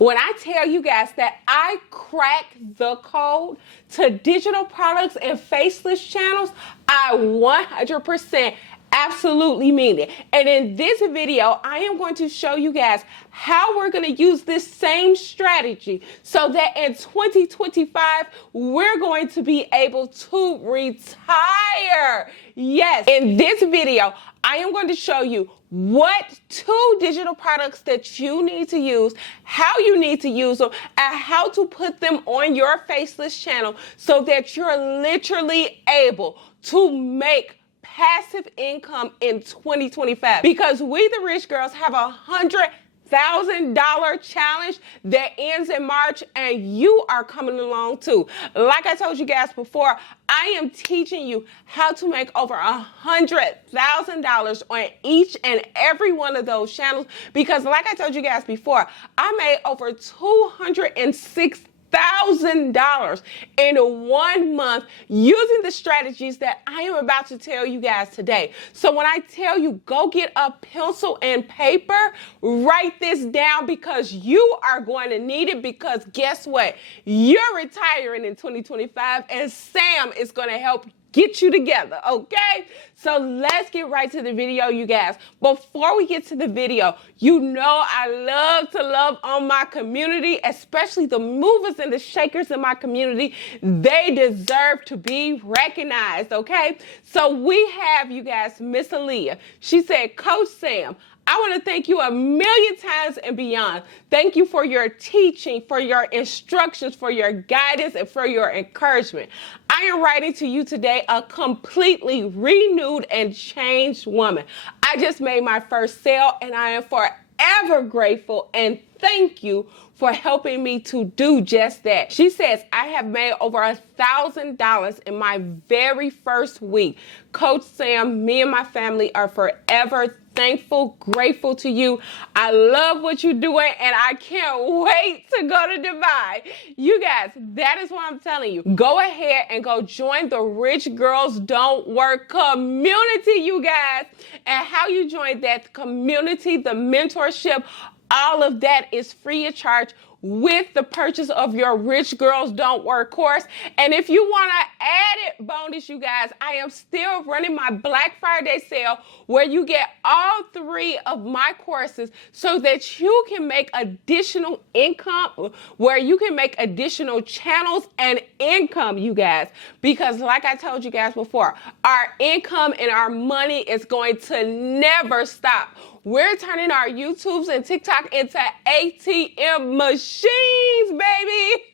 When I tell you guys that I cracked the code to digital products and faceless channels, I 100% absolutely mean it. And in this video, I am going to show you guys how we're going to use this same strategy so that in 2025, we're going to be able to retire. Yes, in this video, I am going to show you what 2 digital products that you need to use, how you need to use them, and how to put them on your faceless channel so that you're literally able to make passive income in 2025. Because we the rich girls have $100,000 challenge that ends in March, and you are coming along too. Like I told you guys before, I am teaching you how to make over $100,000 on each and every one of those channels, because like I told you guys before, I made over $206,000 in 1 month using the strategies that I am about to tell you guys today. So when I tell you go get a pencil and paper, write this down because you are going to need it, because guess what? You're retiring in 2025 and Sam is going to help get you together, okay? So let's get right to the video, you guys. Before we get to the video, you know I love to love on my community, especially the movers and the shakers in my community. They deserve to be recognized, okay? So we have, you guys, Miss Aaliyah. She said, Coach Sam, I want to thank you 1,000,000 times and beyond. Thank you for your teaching, for your instructions, for your guidance, and for your encouragement. I am writing to you today a completely renewed and changed woman. I just made my first sale and I am forever grateful, and thank you for helping me to do just that. She says, I have made over $1,000 in my very first week. Coach Sam, me and my family are forever thankful, grateful to you. I love what you're doing and I can't wait to go to Dubai. You guys, that is what I'm telling you. Go ahead and go join the Rich Girls Don't Work community, you guys. And how you join that community, the mentorship, all of that is free of charge with the purchase of your Rich Girls Don't Work course. And if you want an added bonus, you guys, I am still running my Black Friday sale where you get all 3 of my courses so that you can make additional income, where you can make additional channels and income, you guys. Because like I told you guys before, our income and our money is going to never stop. We're turning our YouTubes and TikTok into ATM machines, baby.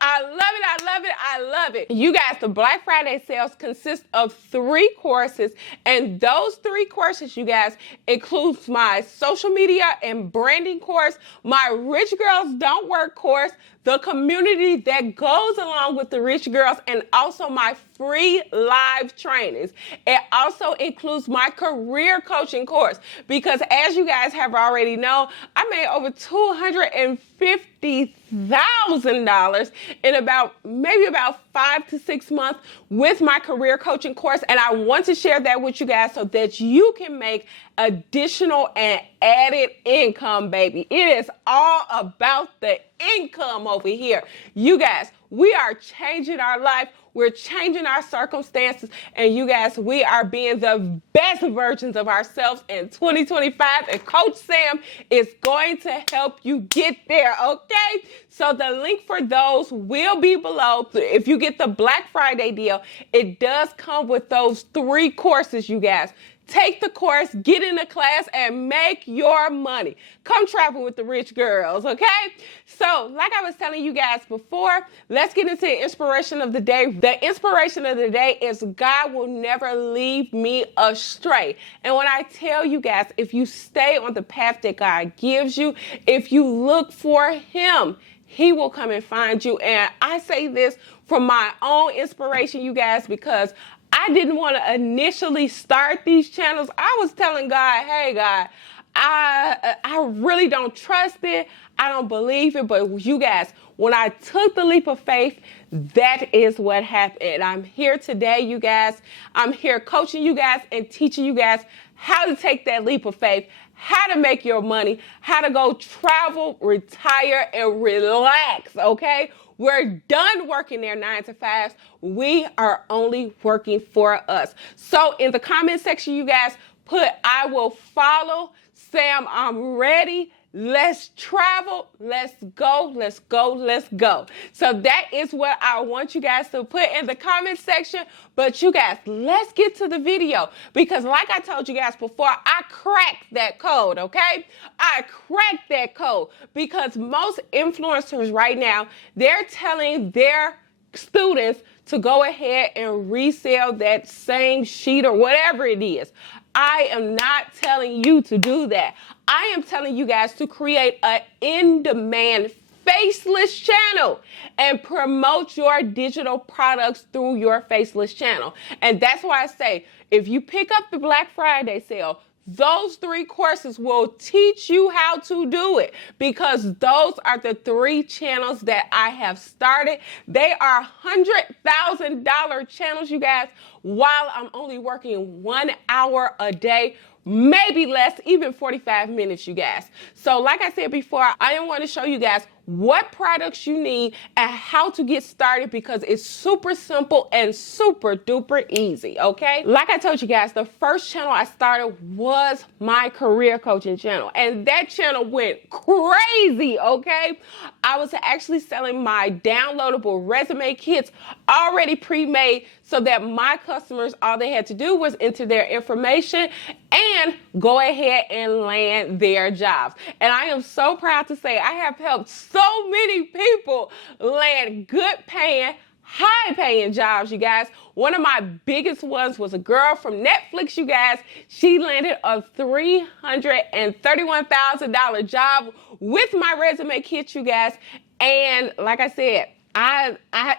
I love it, I love it, I love it. You guys, the Black Friday sales consist of 3 courses, and those 3 courses, you guys, includes my social media and branding course, my Rich Girls Don't Work course, the community that goes along with the Rich Girls, and also my free live trainings. It also includes my career coaching course, because as you guys have already known, I made over $250,000 in maybe about 5 to 6 months with my career coaching course. And I want to share that with you guys so that you can make additional and added income, baby. It is all about the income over here. You guys, we are changing our life. We're changing our circumstances. And you guys, we are being the best versions of ourselves in 2025. And Coach Sam is going to help you get there, okay? So the link for those will be below. If you get the Black Friday deal, it does come with those 3 courses, you guys. Take the course, get in the class, and make your money. Come travel with the Rich Girls, okay? So, like I was telling you guys before, let's get into the inspiration of the day. The inspiration of the day is God will never leave me astray. And when I tell you guys, if you stay on the path that God gives you, if you look for Him, He will come and find you. And I say this from my own inspiration, you guys, because I didn't want to initially start these channels. I was telling God, hey, God, I really don't trust it. I don't believe it. But you guys, when I took the leap of faith, that is what happened. I'm here today, you guys. I'm here coaching you guys and teaching you guys how to take that leap of faith, how to make your money, how to go travel, retire, and relax, okay? We're done working their 9 to 5s. We are only working for us. So in the comment section, you guys put, I will follow. Sam, I'm ready. Let's travel. Let's go. Let's go. Let's go. So that is what I want you guys to put in the comment section. But you guys, let's get to the video, because like I told you guys before, I cracked that code, okay? I cracked that code because most influencers right now, they're telling their students to go ahead and resell that same sheet or whatever it is. I am not telling you to do that. I am telling you guys to create an in-demand faceless channel and promote your digital products through your faceless channel. And that's why I say, if you pick up the Black Friday sale, those 3 courses will teach you how to do it, because those are the 3 channels that I have started. They are $100,000 channels, you guys, while I'm only working 1 hour a day, maybe less, even 45 minutes, you guys. So like I said before, I am going to show you guys what products you need and how to get started, because it's super simple and super duper easy, okay? Like I told you guys, the first channel I started was my career coaching channel, and that channel went crazy, okay? I was actually selling my downloadable resume kits already pre-made, so that my customers, all they had to do was enter their information and go ahead and land their jobs. And I am so proud to say I have helped so many people land good paying, high paying jobs, you guys. One of my biggest ones was a girl from Netflix, you guys. She landed a $331,000 job with my resume kit, you guys. And like I said,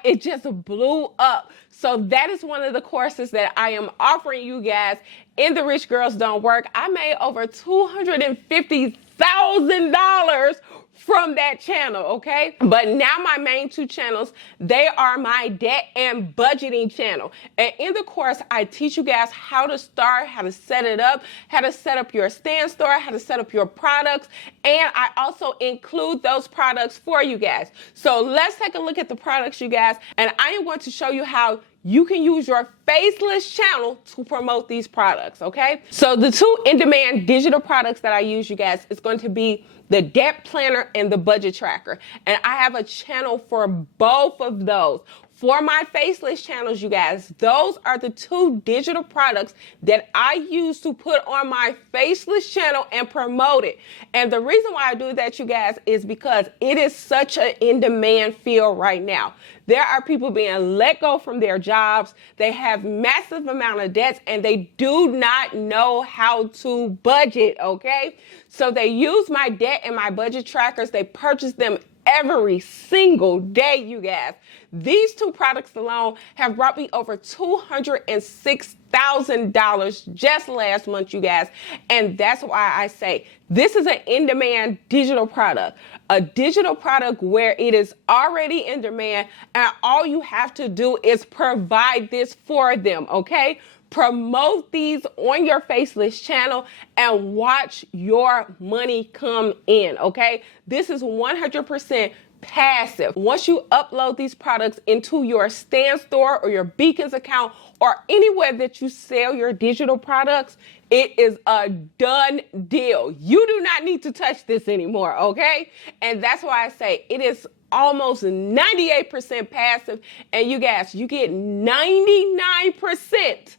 it just blew up. So that is one of the courses that I am offering you guys in the Rich Girls Don't Work. I made over $250,000 from that channel, okay? But now my main 2 channels, they are my debt and budgeting channel. And in the course, I teach you guys how to start, how to set it up, how to set up your stand store, how to set up your products. And I also include those products for you guys. So let's take a look at the products, you guys. And I am going to show you how you can use your faceless channel to promote these products, okay? So the 2 in-demand digital products that I use, you guys, is going to be the debt planner and the budget tracker. And I have a channel for both of those. For my faceless channels, you guys, those are the 2 digital products that I use to put on my faceless channel and promote it. And the reason why I do that, you guys, is because it is such an in-demand field right now. There are people being let go from their jobs. They have massive amount of debts and they do not know how to budget, okay? So they use my debt and my budget trackers. They purchase them every single day, you guys. These 2 products alone have brought me over $206,000 just last month, you guys. And that's why I say this is an in-demand digital product, a digital product where it is already in demand and all you have to do is provide this for them, okay? Promote these on your faceless channel and watch your money come in, okay? This is 100% passive. Once you upload these products into your Stand Store or your Beacons account or anywhere that you sell your digital products, it is a done deal. You do not need to touch this anymore, okay? And that's why I say it is almost 98% passive. And you guys, you get 99%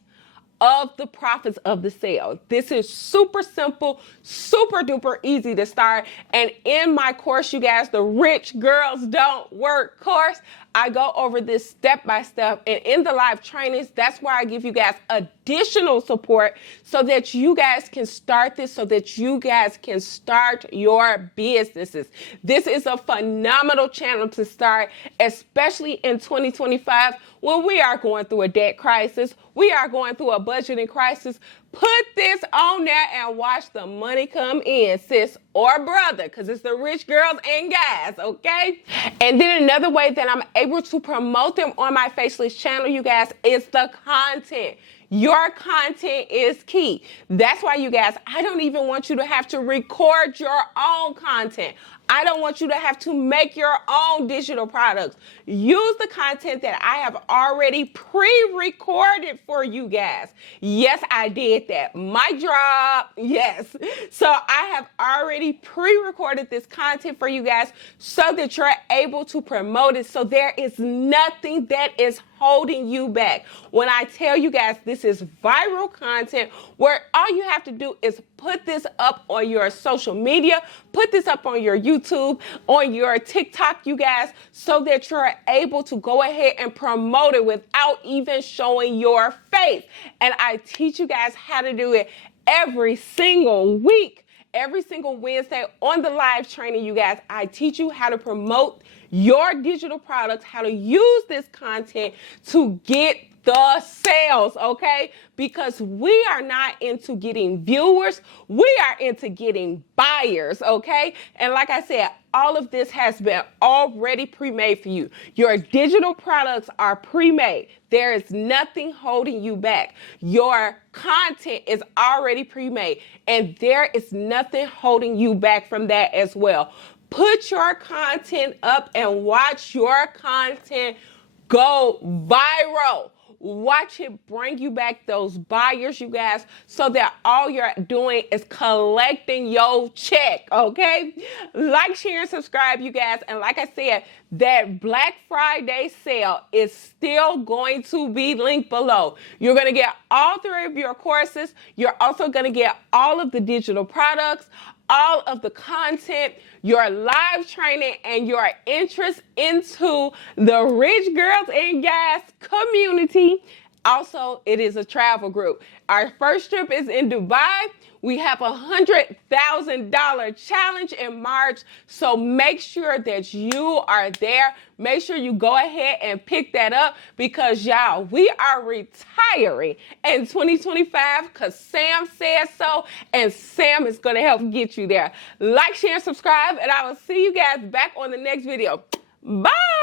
of the profits of the sale. This is super simple, super duper easy to start. And in my course, you guys, the Rich Girls Don't Work course, I go over this step by step. And in the live trainings, that's where I give you guys additional support so that you guys can start this, so that you guys can start your businesses. This is a phenomenal channel to start, especially in 2025 when we are going through a debt crisis. We are going through a budgeting crisis. Put this on there and watch the money come in, sis or brother, because it's the rich girls and guys, okay? And then another way that I'm able to promote them on my Faceless channel, you guys, is the content. Your content is key. That's why, you guys, I don't even want you to have to record your own content. I don't want you to have to make your own digital products. Use the content that I have already pre-recorded for you guys. Yes, I did that. Mic drop. Yes. So I have already pre-recorded this content for you guys so that you're able to promote it. So there is nothing that is holding you back. When I tell you guys this is viral content, where all you have to do is put this up on your social media, put this up on your YouTube, on your TikTok, you guys, so that you're able to go ahead and promote it without even showing your face. And I teach you guys how to do it every single week. Every single Wednesday on the live training, you guys, I teach you how to promote your digital products, how to use this content to get the sales, okay? Because we are not into getting viewers, we are into getting buyers, okay? And like I said, all of this has been already pre-made for you. Your digital products are pre-made. There is nothing holding you back. Your content is already pre-made, and there is nothing holding you back from that as well. Put your content up and watch your content go viral. Watch it bring you back those buyers, you guys, so that all you're doing is collecting your check, okay? Like, share, and subscribe, you guys. And like I said, that Black Friday sale is still going to be linked below. You're going to get all 3 of your courses. You're also going to get all of the digital products, all of the content, your live training, and your interest into the Rich Girls and Guys community. Also, it is a travel group. Our first trip is in Dubai. We have a $100,000 challenge in March. So make sure that you are there. Make sure you go ahead and pick that up, because y'all, we are retiring in 2025 because Sam said so, and Sam is going to help get you there. Like, share, and subscribe, and I will see you guys back on the next video. Bye.